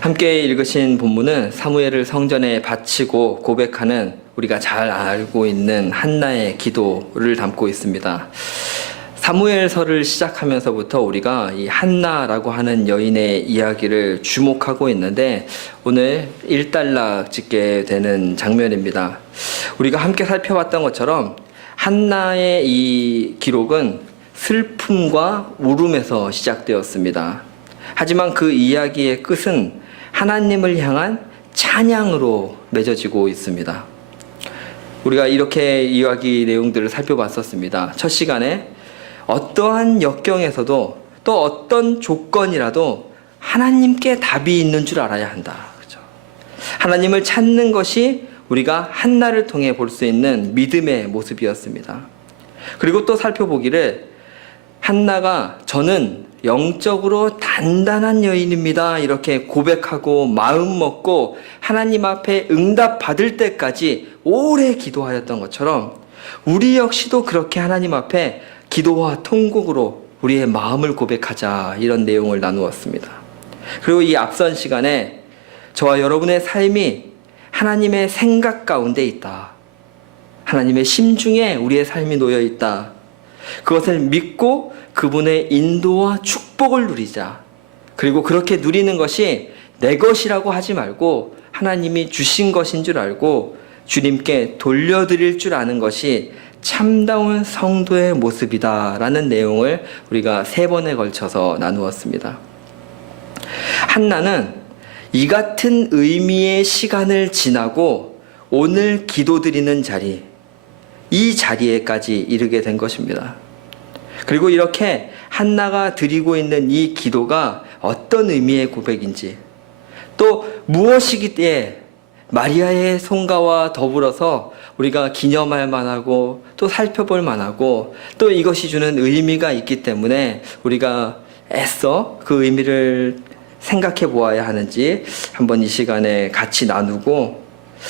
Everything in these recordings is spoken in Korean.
함께 읽으신 본문은 사무엘을 성전에 바치고 고백하는 우리가 잘 알고 있는 한나의 기도를 담고 있습니다. 사무엘서를 시작하면서부터 우리가 이 한나라고 하는 여인의 이야기를 주목하고 있는데 오늘 일단락 짓게 되는 장면입니다. 우리가 함께 살펴봤던 것처럼 한나의 이 기록은 슬픔과 울음에서 시작되었습니다. 하지만 그 이야기의 끝은 하나님을 향한 찬양으로 맺어지고 있습니다. 우리가 이렇게 이야기 내용들을 살펴봤었습니다. 첫 시간에 어떠한 역경에서도 또 어떤 조건이라도 하나님께 답이 있는 줄 알아야 한다. 그렇죠? 하나님을 찾는 것이 우리가 한나를 통해 볼 수 있는 믿음의 모습이었습니다. 그리고 또 살펴보기를 한나가 저는 영적으로 단단한 여인입니다. 이렇게 고백하고 마음 먹고 하나님 앞에 응답 받을 때까지 오래 기도하였던 것처럼 우리 역시도 그렇게 하나님 앞에 기도와 통곡으로 우리의 마음을 고백하자, 이런 내용을 나누었습니다. 그리고 이 앞선 시간에 저와 여러분의 삶이 하나님의 생각 가운데 있다. 하나님의 심중에 우리의 삶이 놓여 있다. 그것을 믿고 그분의 인도와 축복을 누리자. 그리고 그렇게 누리는 것이 내 것이라고 하지 말고 하나님이 주신 것인 줄 알고 주님께 돌려드릴 줄 아는 것이 참다운 성도의 모습이다라는 내용을 우리가 3번에 걸쳐서 나누었습니다. 한나는 이 같은 의미의 시간을 지나고 오늘 기도드리는 자리, 이 자리에까지 이르게 된 것입니다. 그리고 이렇게 한나가 드리고 있는 이 기도가 어떤 의미의 고백인지, 또 무엇이기에 마리아의 송가와 더불어서 우리가 기념할 만하고 또 살펴볼 만하고 또 이것이 주는 의미가 있기 때문에 우리가 애써 그 의미를 생각해 보아야 하는지 한번 이 시간에 같이 나누고,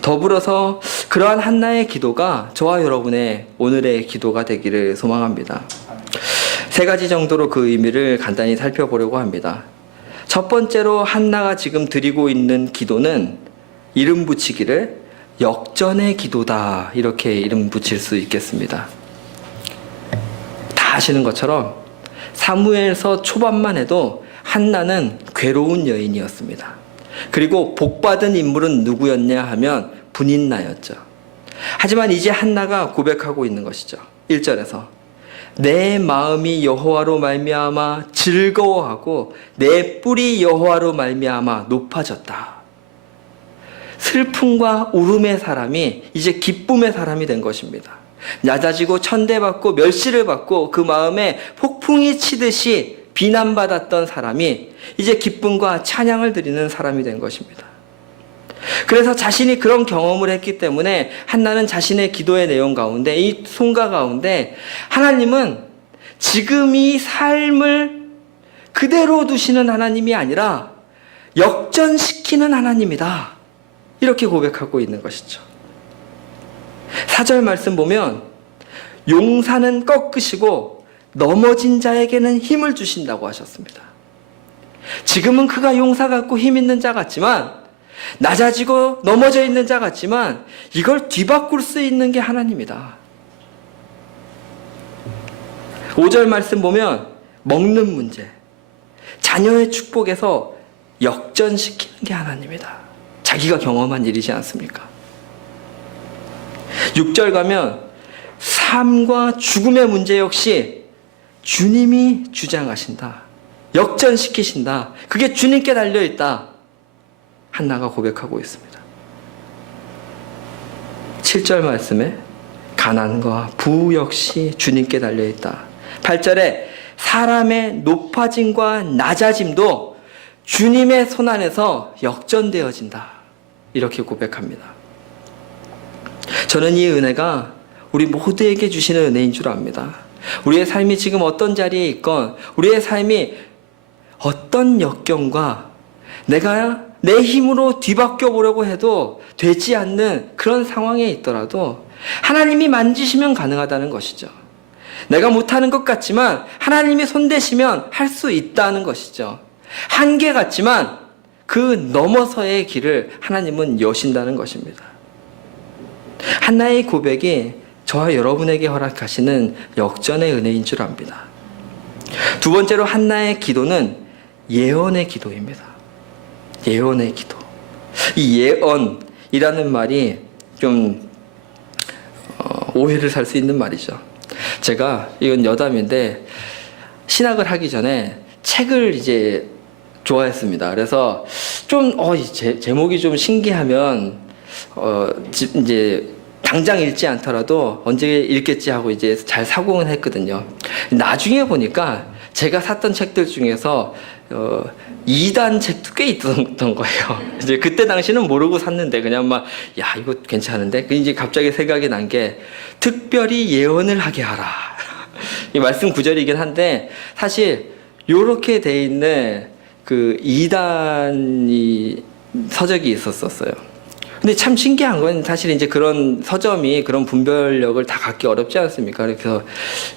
더불어서 그러한 한나의 기도가 저와 여러분의 오늘의 기도가 되기를 소망합니다. 3가지 정도로 그 의미를 간단히 살펴보려고 합니다. 첫 번째로 한나가 지금 드리고 있는 기도는 이름 붙이기를 역전의 기도다, 이렇게 이름 붙일 수 있겠습니다. 다 아시는 것처럼 사무엘서 초반만 해도 한나는 괴로운 여인이었습니다. 그리고 복받은 인물은 누구였냐 하면 분인나였죠. 하지만 이제 한나가 고백하고 있는 것이죠. 1절에서 내 마음이 여호와로 말미암아 즐거워하고 내 뿔이 여호와로 말미암아 높아졌다. 슬픔과 울음의 사람이 이제 기쁨의 사람이 된 것입니다. 낮아지고 천대받고 멸시를 받고 그 마음에 폭풍이 치듯이 비난받았던 사람이 이제 기쁨과 찬양을 드리는 사람이 된 것입니다. 그래서 자신이 그런 경험을 했기 때문에 한나는 자신의 기도의 내용 가운데, 이 송가 가운데 하나님은 지금 이 삶을 그대로 두시는 하나님이 아니라 역전시키는 하나님이다, 이렇게 고백하고 있는 것이죠. 4절 말씀 보면 용사는 꺾으시고 넘어진 자에게는 힘을 주신다고 하셨습니다. 지금은 그가 용사 같고 힘 있는 자 같지만, 낮아지고 넘어져 있는 자 같지만 이걸 뒤바꿀 수 있는 게 하나님이다. 5절 말씀 보면 먹는 문제, 자녀의 축복에서 역전시키는 게 하나님이다. 자기가 경험한 일이지 않습니까? 6절 가면 삶과 죽음의 문제 역시 주님이 주장하신다. 역전시키신다. 그게 주님께 달려있다. 한나가 고백하고 있습니다. 7절 말씀에 가난과 부 역시 주님께 달려있다. 8절에 사람의 높아짐과 낮아짐도 주님의 손 안에서 역전되어진다, 이렇게 고백합니다. 저는 이 은혜가 우리 모두에게 주시는 은혜인 줄 압니다. 우리의 삶이 지금 어떤 자리에 있건, 우리의 삶이 어떤 역경과 내가 내 힘으로 뒤바뀌어 보려고 해도 되지 않는 그런 상황에 있더라도 하나님이 만지시면 가능하다는 것이죠. 내가 못하는 것 같지만 하나님이 손대시면 할 수 있다는 것이죠. 한계 같지만 그 넘어서의 길을 하나님은 여신다는 것입니다. 한나의 고백이 저와 여러분에게 허락하시는 역전의 은혜인 줄 압니다. 두 번째로 한나의 기도는 예언의 기도입니다. 예언의 기도. 이 예언이라는 말이 좀 오해를 살 수 있는 말이죠. 제가 이건 여담인데 신학을 하기 전에 책을 이제 좋아했습니다. 그래서 좀 제목이 좀 신기하면 이제 당장 읽지 않더라도 언제 읽겠지 하고 이제 잘 사고는 했거든요. 나중에 보니까 제가 샀던 책들 중에서 2단 책도 꽤 있던 거예요. 이제 그때 당시는 모르고 샀는데 그냥 막 야 이거 괜찮은데 이제 갑자기 생각이 난 게 특별히 예언을 하게 하라. 이 말씀 구절이긴 한데 사실 요렇게 돼 있는 그 2단이 서적이 있었어요. 근데 참 신기한 건 사실 이제 그런 서점이 그런 분별력을 다 갖기 어렵지 않습니까? 그래서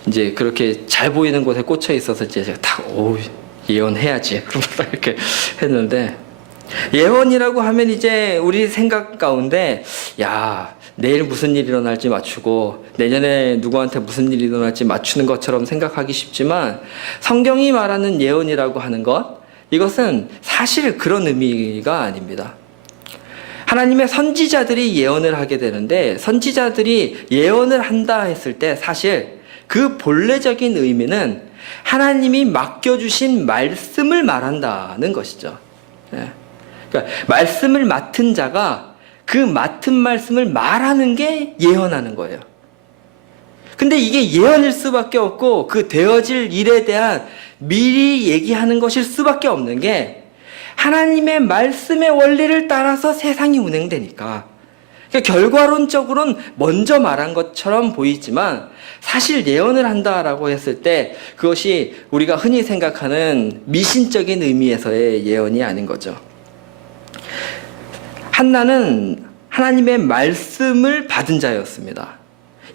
이제 그렇게 잘 보이는 곳에 꽂혀 있어서 이제 제가 예언해야지. 그러면서 이렇게 했는데 예언이라고 하면 이제 우리 생각 가운데 야 내일 무슨 일이 일어날지 맞추고 내년에 누구한테 무슨 일이 일어날지 맞추는 것처럼 생각하기 쉽지만 성경이 말하는 예언이라고 하는 것 이것은 사실 그런 의미가 아닙니다. 하나님의 선지자들이 예언을 하게 되는데 선지자들이 예언을 한다 했을 때 사실 그 본래적인 의미는 하나님이 맡겨주신 말씀을 말한다는 것이죠. 그러니까 말씀을 맡은 자가 그 맡은 말씀을 말하는 게 예언하는 거예요. 근데 이게 예언일 수밖에 없고 그 되어질 일에 대한 미리 얘기하는 것일 수밖에 없는 게 하나님의 말씀의 원리를 따라서 세상이 운행되니까. 그러니까 결과론적으로는 먼저 말한 것처럼 보이지만 사실 예언을 한다라고 했을 때 그것이 우리가 흔히 생각하는 미신적인 의미에서의 예언이 아닌 거죠. 한나는 하나님의 말씀을 받은 자였습니다.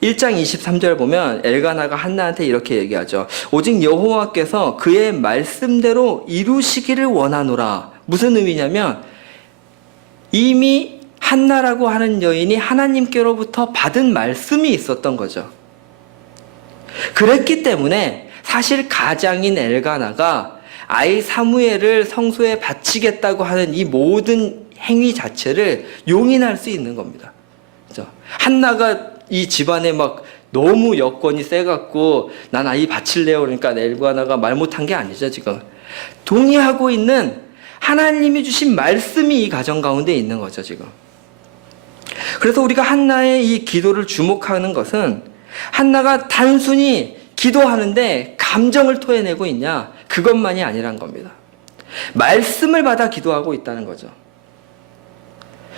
1장 23절 보면 엘가나가 한나한테 이렇게 얘기하죠. 오직 여호와께서 그의 말씀대로 이루시기를 원하노라. 무슨 의미냐면 이미 한나라고 하는 여인이 하나님께로부터 받은 말씀이 있었던 거죠. 그랬기 때문에 사실 가장인 엘가나가 아이 사무엘을 성소에 바치겠다고 하는 이 모든 행위 자체를 용인할 수 있는 겁니다. 그렇죠? 한나가 이 집안에 막 너무 여건이 세갖고 난 아이 바칠래요 그러니까 엘가나가 말 못한 게 아니죠. 지금 동의하고 있는 하나님이 주신 말씀이 이 가정 가운데 있는 거죠. 지금 그래서 우리가 한나의 이 기도를 주목하는 것은 한나가 단순히 기도하는데 감정을 토해내고 있냐 그것만이 아니란 겁니다. 말씀을 받아 기도하고 있다는 거죠.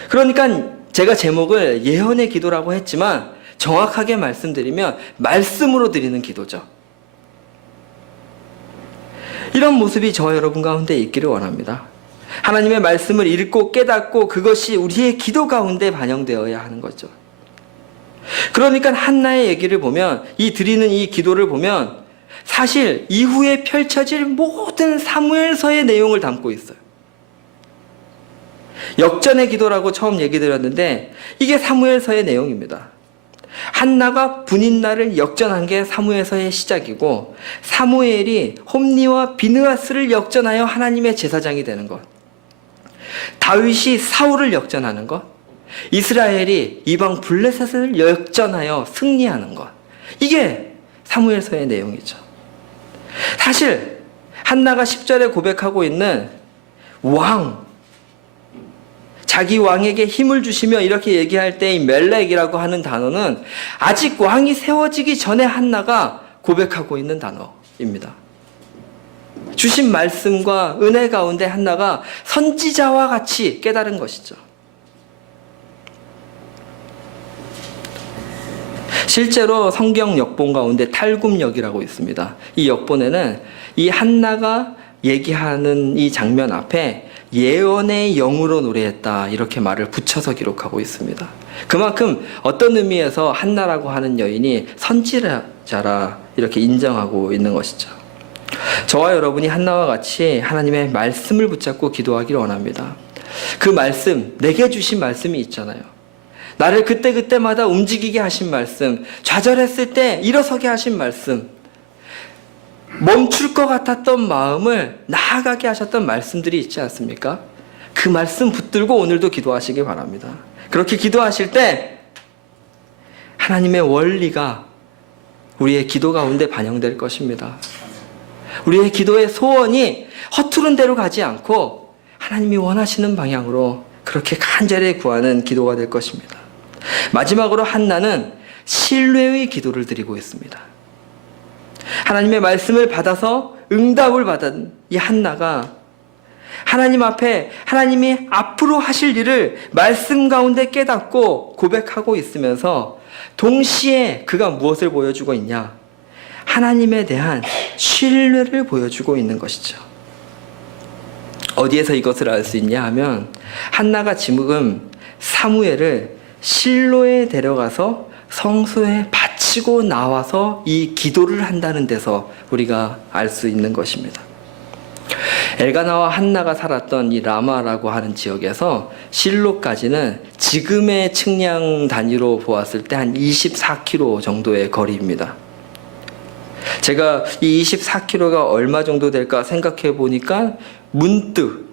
그러니까 제가 제목을 예언의 기도라고 했지만 정확하게 말씀드리면 말씀으로 드리는 기도죠. 이런 모습이 저와 여러분 가운데 있기를 원합니다. 하나님의 말씀을 읽고 깨닫고 그것이 우리의 기도 가운데 반영되어야 하는 거죠. 그러니까 한나의 얘기를 보면 드리는 이 기도를 보면 사실 이후에 펼쳐질 모든 사무엘서의 내용을 담고 있어요. 역전의 기도라고 처음 얘기 드렸는데 이게 사무엘서의 내용입니다. 한나가 분인날을 역전한 게 사무엘서의 시작이고 사무엘이 홈리와 비느하스를 역전하여 하나님의 제사장이 되는 것, 다윗이 사울을 역전하는 것, 이스라엘이 이방 블레셋을 역전하여 승리하는 것, 이게 사무엘서의 내용이죠. 사실 한나가 10절에 고백하고 있는 자기 왕에게 힘을 주시며 이렇게 얘기할 때 이 멜렉이라고 하는 단어는 아직 왕이 세워지기 전에 한나가 고백하고 있는 단어입니다. 주신 말씀과 은혜 가운데 한나가 선지자와 같이 깨달은 것이죠. 실제로 성경 역본 가운데 탈굼역이라고 있습니다. 이 역본에는 이 한나가 얘기하는 이 장면 앞에 예언의 영으로 노래했다 이렇게 말을 붙여서 기록하고 있습니다. 그만큼 어떤 의미에서 한나라고 하는 여인이 선지자라 이렇게 인정하고 있는 것이죠. 저와 여러분이 한나와 같이 하나님의 말씀을 붙잡고 기도하기를 원합니다. 그 말씀, 내게 주신 말씀이 있잖아요. 나를 그때그때마다 움직이게 하신 말씀, 좌절했을 때 일어서게 하신 말씀, 멈출 것 같았던 마음을 나아가게 하셨던 말씀들이 있지 않습니까? 그 말씀 붙들고 오늘도 기도하시기 바랍니다. 그렇게 기도하실 때 하나님의 원리가 우리의 기도 가운데 반영될 것입니다. 우리의 기도의 소원이 허투른 대로 가지 않고 하나님이 원하시는 방향으로 그렇게 간절히 구하는 기도가 될 것입니다. 마지막으로 한나는 신뢰의 기도를 드리고 있습니다. 하나님의 말씀을 받아서 응답을 받은 이 한나가 하나님 앞에 하나님이 앞으로 하실 일을 말씀 가운데 깨닫고 고백하고 있으면서 동시에 그가 무엇을 보여주고 있냐? 하나님에 대한 신뢰를 보여주고 있는 것이죠. 어디에서 이것을 알 수 있냐 하면 한나가 지금 사무엘을 실로에 데려가서 성소에 바치고 나와서 이 기도를 한다는 데서 우리가 알 수 있는 것입니다. 엘가나와 한나가 살았던 이 라마라고 하는 지역에서 실로까지는 지금의 측량 단위로 보았을 때 한 24km 정도의 거리입니다. 제가 이 24km가 얼마 정도 될까 생각해 보니까 문득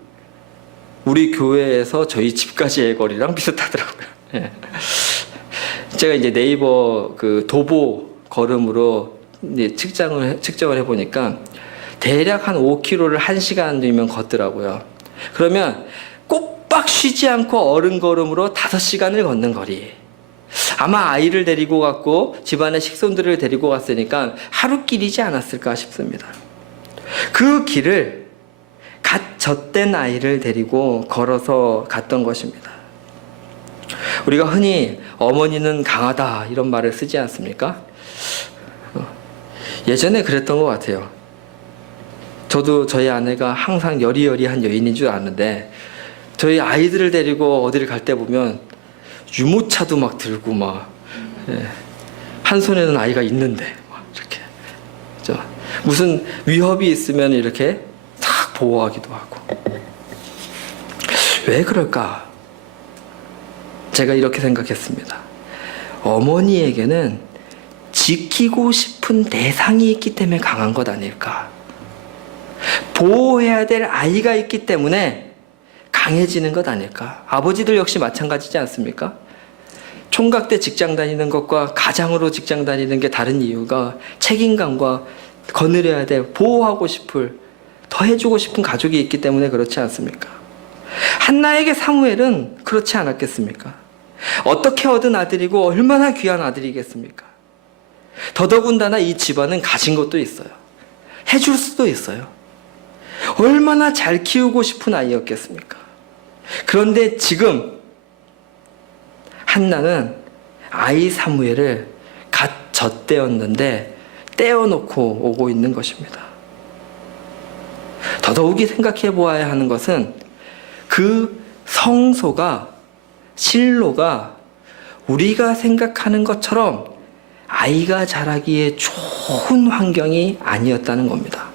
우리 교회에서 저희 집까지의 거리랑 비슷하더라고요. 예. 제가 이제 네이버 그 도보 걸음으로 이제 측정을 해보니까 대략 한 5km를 1시간이면 걷더라고요. 그러면 꼬박 쉬지 않고 어른걸음으로 5시간을 걷는 거리. 아마 아이를 데리고 갔고 집안의 식손들을 데리고 갔으니까 하루 길이지 않았을까 싶습니다. 그 길을 갓 젖된 아이를 데리고 걸어서 갔던 것입니다. 우리가 흔히 어머니는 강하다 이런 말을 쓰지 않습니까? 예전에 그랬던 것 같아요. 저도 저희 아내가 항상 여리여리한 여인인 줄 아는데 저희 아이들을 데리고 어디를 갈 때 보면 유모차도 막 들고 한 손에는 아이가 있는데 이렇게 무슨 위협이 있으면 이렇게 탁 보호하기도 하고. 왜 그럴까? 제가 이렇게 생각했습니다. 어머니에게는 지키고 싶은 대상이 있기 때문에 강한 것 아닐까? 보호해야 될 아이가 있기 때문에 강해지는 것 아닐까? 아버지들 역시 마찬가지지 않습니까? 총각 때 직장 다니는 것과 가장으로 직장 다니는 게 다른 이유가 책임감과 거느려야 될, 보호하고 싶을, 더 해주고 싶은 가족이 있기 때문에 그렇지 않습니까? 한나에게 사무엘은 그렇지 않았겠습니까? 어떻게 얻은 아들이고 얼마나 귀한 아들이겠습니까? 더더군다나 이 집안은 가진 것도 있어요. 해줄 수도 있어요. 얼마나 잘 키우고 싶은 아이였겠습니까? 그런데 지금 한나는 아이 사무엘을 갓 젖대었는데 떼어놓고 오고 있는 것입니다. 더더욱이 생각해 보아야 하는 것은 그 성소가, 실로가 우리가 생각하는 것처럼 아이가 자라기에 좋은 환경이 아니었다는 겁니다.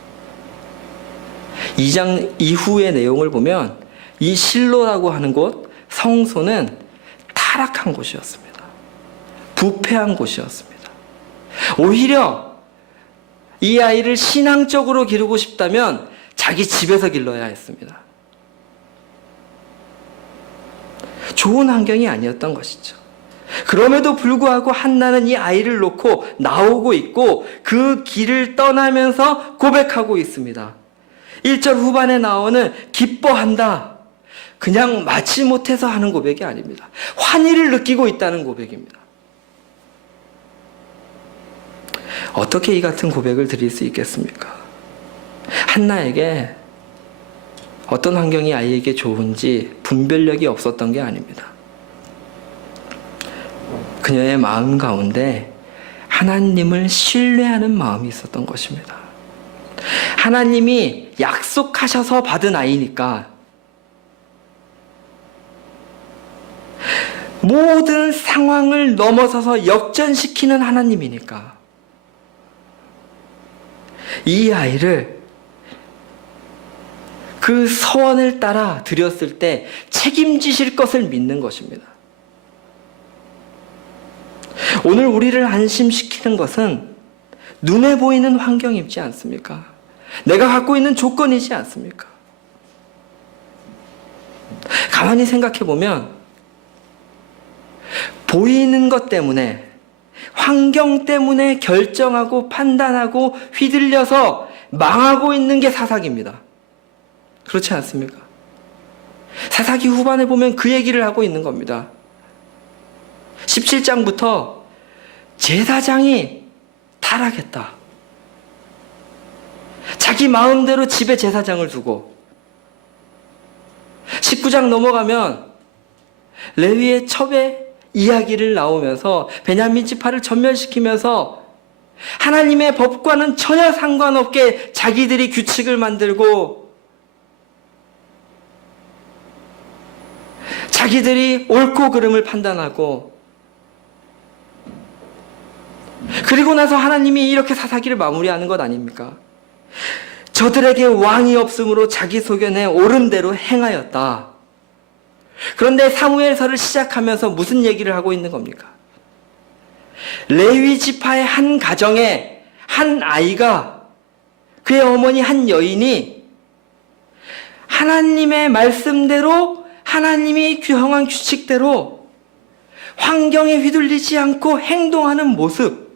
2장 이후의 내용을 보면 이 실로라고 하는 곳, 성소는 타락한 곳이었습니다. 부패한 곳이었습니다. 오히려 이 아이를 신앙적으로 기르고 싶다면 자기 집에서 길러야 했습니다. 좋은 환경이 아니었던 것이죠. 그럼에도 불구하고 한나는 이 아이를 놓고 나오고 있고 그 길을 떠나면서 고백하고 있습니다. 1절 후반에 나오는 기뻐한다. 그냥 마치 못해서 하는 고백이 아닙니다. 환희를 느끼고 있다는 고백입니다. 어떻게 이 같은 고백을 드릴 수 있겠습니까? 한나에게 어떤 환경이 아이에게 좋은지 분별력이 없었던 게 아닙니다. 그녀의 마음 가운데 하나님을 신뢰하는 마음이 있었던 것입니다. 하나님이 약속하셔서 받은 아이니까 모든 상황을 넘어서서 역전시키는 하나님이니까 이 아이를 그 서원을 따라 드렸을 때 책임지실 것을 믿는 것입니다. 오늘 우리를 안심시키는 것은 눈에 보이는 환경이지 않습니까? 내가 갖고 있는 조건이지 않습니까? 가만히 생각해 보면 보이는 것 때문에, 환경 때문에 결정하고 판단하고 휘둘려서 망하고 있는 게 사사기입니다. 그렇지 않습니까? 사사기 후반에 보면 그 얘기를 하고 있는 겁니다. 17장부터 제사장이 타락했다. 자기 마음대로 집에 제사장을 두고, 19장 넘어가면 레위의 첩의 이야기를 나오면서 베냐민 지파를 전멸시키면서 하나님의 법과는 전혀 상관없게 자기들이 규칙을 만들고 자기들이 옳고 그름을 판단하고, 그리고 나서 하나님이 이렇게 사사기를 마무리하는 것 아닙니까? 저들에게 왕이 없으므로 자기 소견에 옳은 대로 행하였다. 그런데 사무엘서를 시작하면서 무슨 얘기를 하고 있는 겁니까? 레위 지파의 한 가정에 한 아이가, 그의 어머니 한 여인이 하나님의 말씀대로, 하나님이 규정한 규칙대로 환경에 휘둘리지 않고 행동하는 모습,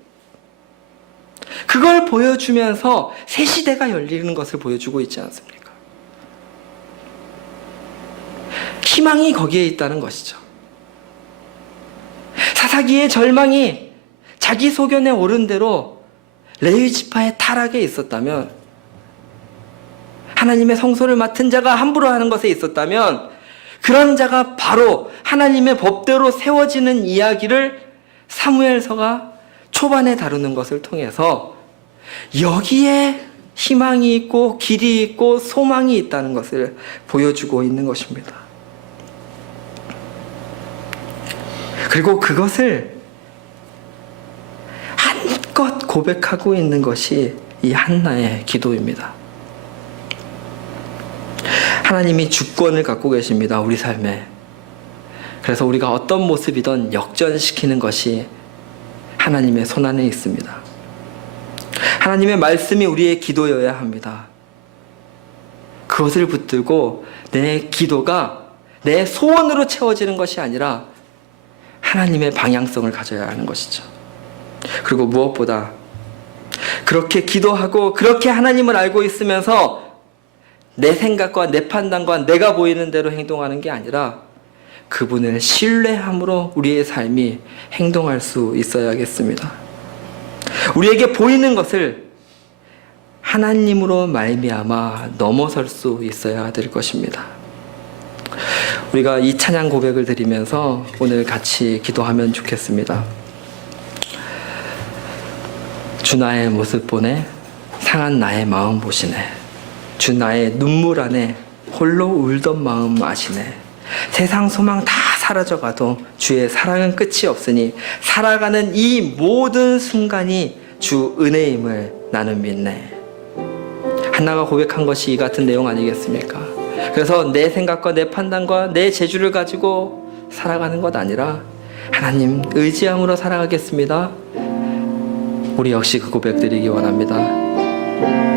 그걸 보여주면서 새 시대가 열리는 것을 보여주고 있지 않습니까? 희망이 거기에 있다는 것이죠. 사사기의 절망이 자기 소견에 옳은 대로 레위 지파의 타락에 있었다면, 하나님의 성소를 맡은 자가 함부로 하는 것에 있었다면, 그런 자가 바로 하나님의 법대로 세워지는 이야기를 사무엘서가 초반에 다루는 것을 통해서 여기에 희망이 있고 길이 있고 소망이 있다는 것을 보여주고 있는 것입니다. 그리고 그것을 한껏 고백하고 있는 것이 이 한나의 기도입니다. 하나님이 주권을 갖고 계십니다, 우리 삶에. 그래서 우리가 어떤 모습이든 역전시키는 것이 하나님의 손안에 있습니다. 하나님의 말씀이 우리의 기도여야 합니다. 그것을 붙들고 내 기도가 내 소원으로 채워지는 것이 아니라 하나님의 방향성을 가져야 하는 것이죠. 그리고 무엇보다 그렇게 기도하고 그렇게 하나님을 알고 있으면서 내 생각과 내 판단과 내가 보이는 대로 행동하는 게 아니라 그분을 신뢰함으로 우리의 삶이 행동할 수 있어야겠습니다. 우리에게 보이는 것을 하나님으로 말미암아 넘어설 수 있어야 될 것입니다. 우리가 이 찬양 고백을 드리면서 오늘 같이 기도하면 좋겠습니다. 주 나의 모습 보네, 상한 나의 마음 보시네. 주 나의 눈물 안에 홀로 울던 마음 아시네. 세상 소망 다 사라져가도 주의 사랑은 끝이 없으니 살아가는 이 모든 순간이 주 은혜임을 나는 믿네. 한나가 고백한 것이 이 같은 내용 아니겠습니까? 그래서 내 생각과 내 판단과 내 재주를 가지고 살아가는 것 아니라 하나님 의지함으로 살아가겠습니다. 우리 역시 그 고백 드리기 원합니다.